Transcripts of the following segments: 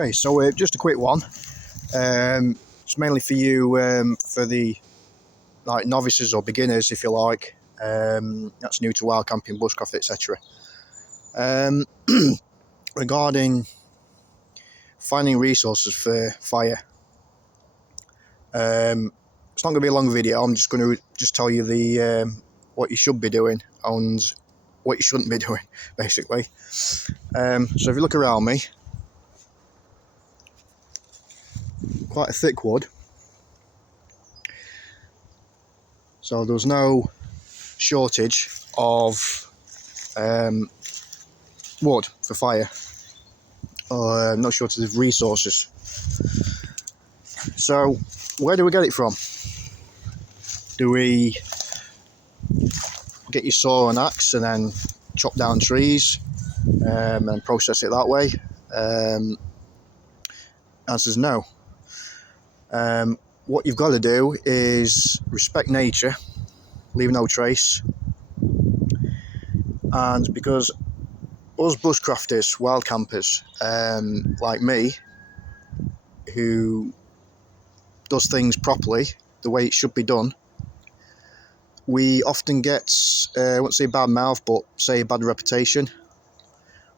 Okay, so just a quick one. It's mainly for you, for the novices or beginners, if you like. That's new to wild camping, bushcraft, etc. Regarding finding resources for fire, it's not going to be a long video. I'm just going to tell you the what you should be doing and what you shouldn't be doing, basically. So if you look around me, quite a thick wood. So there's no shortage of wood for fire, or no shortage of resources. So where do we get it from? Do we get your saw and axe and then chop down trees and process it that way? Answer is no. What you've got to do is respect nature, leave no trace. And because us bushcrafters, wild campers, like me, who does things properly, the way it should be done, we often get, I won't say bad mouth, but say a bad reputation.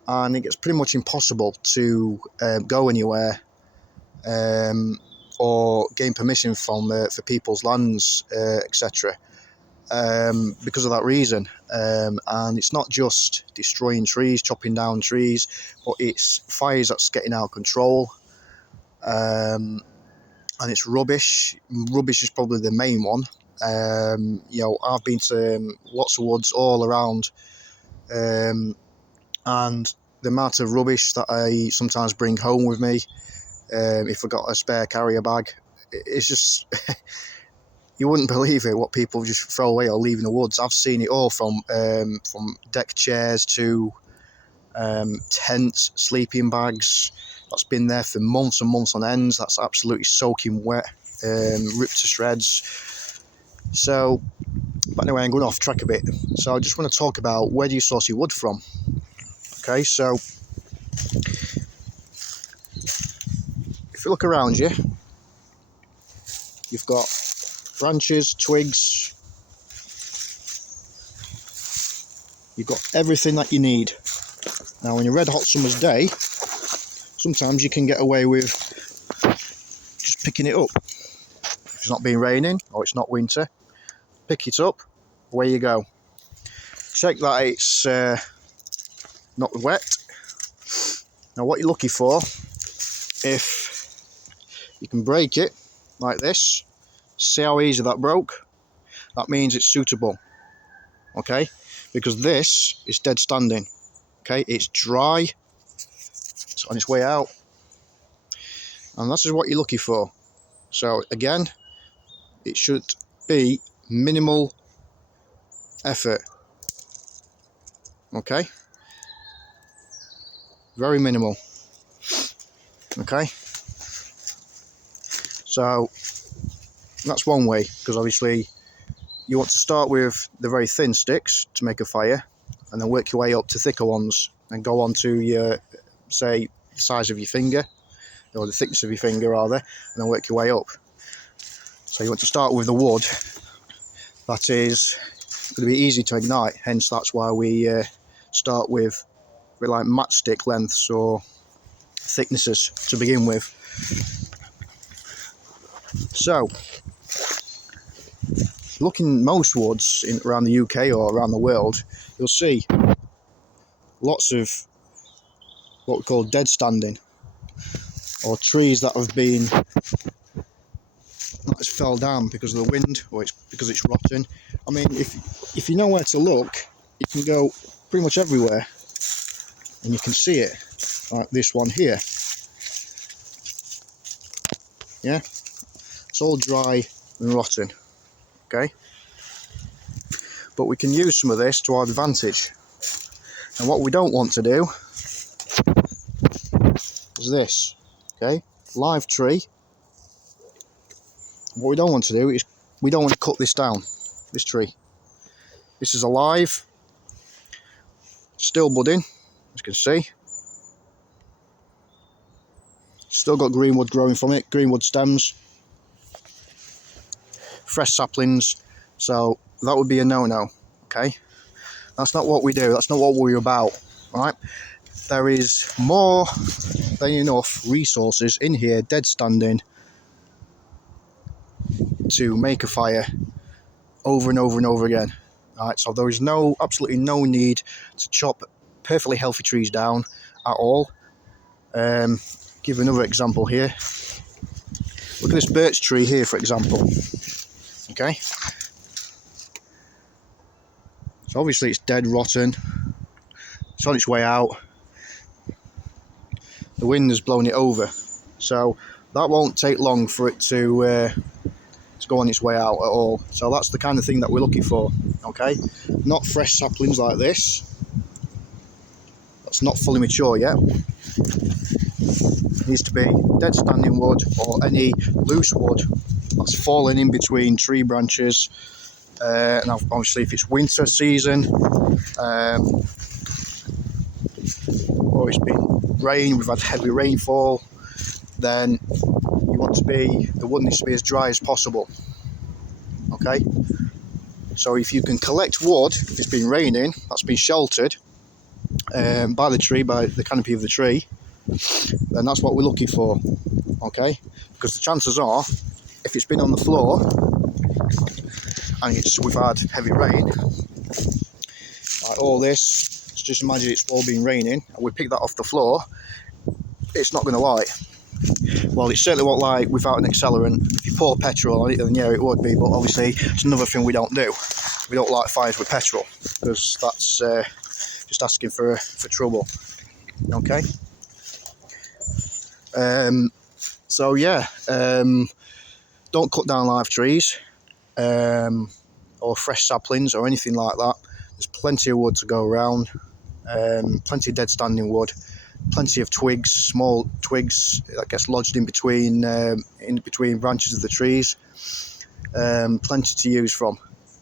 And it gets pretty much impossible to go anywhere or gain permission from for people's lands, etc. Because of that reason. And it's not just destroying trees, chopping down trees, but it's fires that's getting out of control. And it's rubbish. Rubbish is probably the main one. I've been to lots of woods all around, and the amount of rubbish that I sometimes bring home with me, if I got a spare carrier bag, it's just you wouldn't believe it what people just throw away or leave in the woods. I've seen it all from deck chairs to tents, sleeping bags that's been there for months and months on ends, that's absolutely soaking wet, ripped to shreds. So, but anyway, I'm going off track a bit. So I just want to talk about, where do you source your wood from? Okay, so if you look around you, you've got branches, twigs, you've got everything that you need. Now, in a red hot summer's day, sometimes you can get away with just picking it up. If it's not been raining or it's not winter, pick it up, away you go. Check that it's not wet. Now, what you're looking for, if you can break it like this, see how easy that broke? That means it's suitable, okay? Because this is dead standing, okay? It's dry, it's on its way out, and this is what you're looking for. So again, it should be minimal effort, okay? Very minimal, okay? So that's one way, because obviously you want to start with the very thin sticks to make a fire, and then work your way up to thicker ones, and go on to your, say, the size of your finger, or the thickness of your finger rather, and then work your way up. So you want to start with the wood that is going to be easy to ignite, hence that's why we start with like matchstick lengths or thicknesses to begin with. So looking most woods around the UK or around the world, you'll see lots of what we call dead standing, or trees that have been, that fell down because of the wind, or it's because it's rotten. I mean, if you know where to look, you can go pretty much everywhere and you can see it, like this one here. Yeah, it's all dry and rotten, okay? But we can use some of this to our advantage. And what we don't want to do is this, okay? Live tree. What we don't want to do is, we don't want to cut this down, this tree. This is alive, still budding, as you can see. Still got greenwood growing from it, greenwood stems, fresh saplings. So that would be a no-no, okay? That's not what we do, that's not what we're about, right? There is more than enough resources in here, dead standing, to make a fire over and over and over again. Right, so there is absolutely no need to chop perfectly healthy trees down at all. Give another example here. Look at this birch tree here, for example. Okay, so obviously it's dead, rotten. It's on its way out. The wind has blown it over, so that won't take long for it to go on its way out at all. So that's the kind of thing that we're looking for. Okay, not fresh saplings like this. That's not fully mature yet. It needs to be dead standing wood or any loose wood that's fallen in between tree branches. And obviously if it's winter season, or it's been rain, we've had heavy rainfall, then the wood needs to be as dry as possible. Okay, so if you can collect wood, if it's been raining, that's been sheltered by the tree, by the canopy of the tree, then that's what we're looking for. Okay, because the chances are, if it's been on the floor and we've had heavy rain, like all this, let's just imagine it's all been raining and we pick that off the floor, it's not going to light. Well, it certainly won't light without an accelerant. If you pour petrol on it, then yeah, it would be, but obviously it's another thing we don't do. We don't light fires with petrol, because that's just asking for trouble. Okay, so yeah, don't cut down live trees or fresh saplings or anything like that. There's plenty of wood to go around, plenty of dead standing wood, plenty of twigs, small twigs that gets lodged in between branches of the trees, plenty to use from.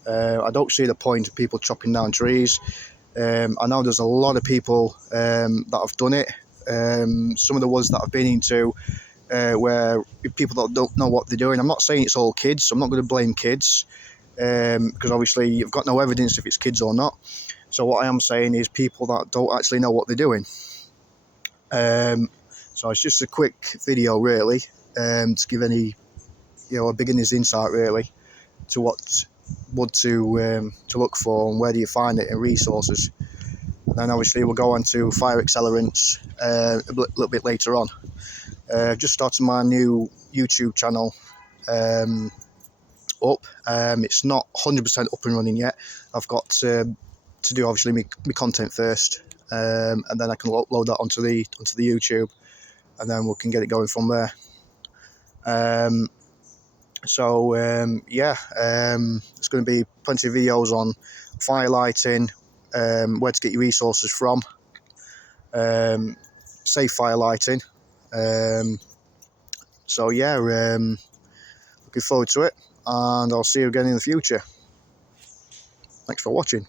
I don't see the point of people chopping down trees. I know there's a lot of people that have done it. Some of the ones that I've been into where people that don't know what they're doing. I'm not saying it's all kids, so I'm not going to blame kids, because obviously you've got no evidence if it's kids or not. So what I am saying is people that don't actually know what they're doing. So it's just a quick video really, to give any a beginner's insight really to what wood to look for and where do you find it in resources. And then obviously we'll go on to fire accelerants a little bit later on. Just started my new YouTube channel up. It's not 100% up and running yet. I've got to do obviously my content first, and then I can upload that onto the YouTube, and then we can get it going from there. There's going to be plenty of videos on fire lighting, where to get your resources from, safe fire lighting. Looking forward to it, and I'll see you again in the future. Thanks for watching.